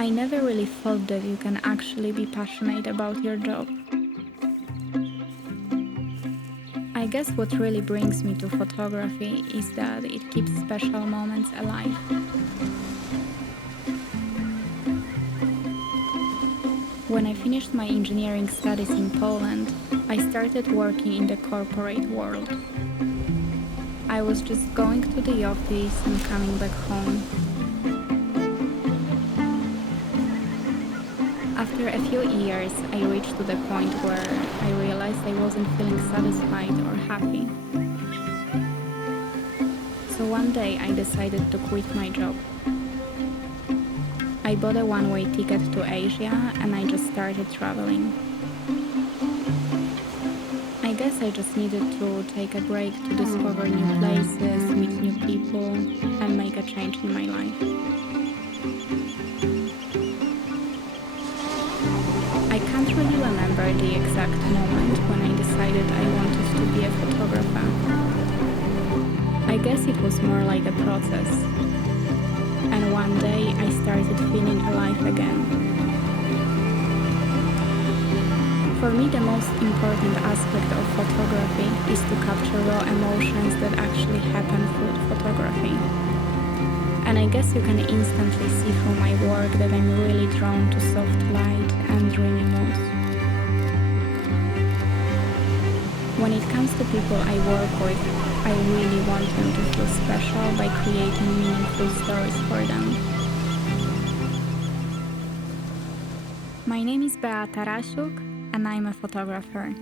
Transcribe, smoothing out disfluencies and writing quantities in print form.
I never really thought that you can actually be passionate about your job. I guess what really brings me to photography is that it keeps special moments alive. When I finished my engineering studies in Poland, I started working in the corporate world. I was just going to the office and coming back home. After a few years, I reached to the point where I realized I wasn't feeling satisfied or happy. So one day I decided to quit my job. I bought a one-way ticket to Asia and I just started traveling. I guess I just needed to take a break to discover new places, meet new people, and make a change in my life. I can't really remember the exact moment when I decided I wanted to be a photographer. I guess it was more like a process. And one day I started feeling alive again. For me, the most important aspect of photography is to capture raw emotions that actually happen through photography. And I guess you can instantly see through my work that I'm really drawn to soft light and dreamy moods. When it comes to people I work with, I really want them to feel special by creating meaningful stories for them. My name is Beata Rasiuk, and I'm a photographer.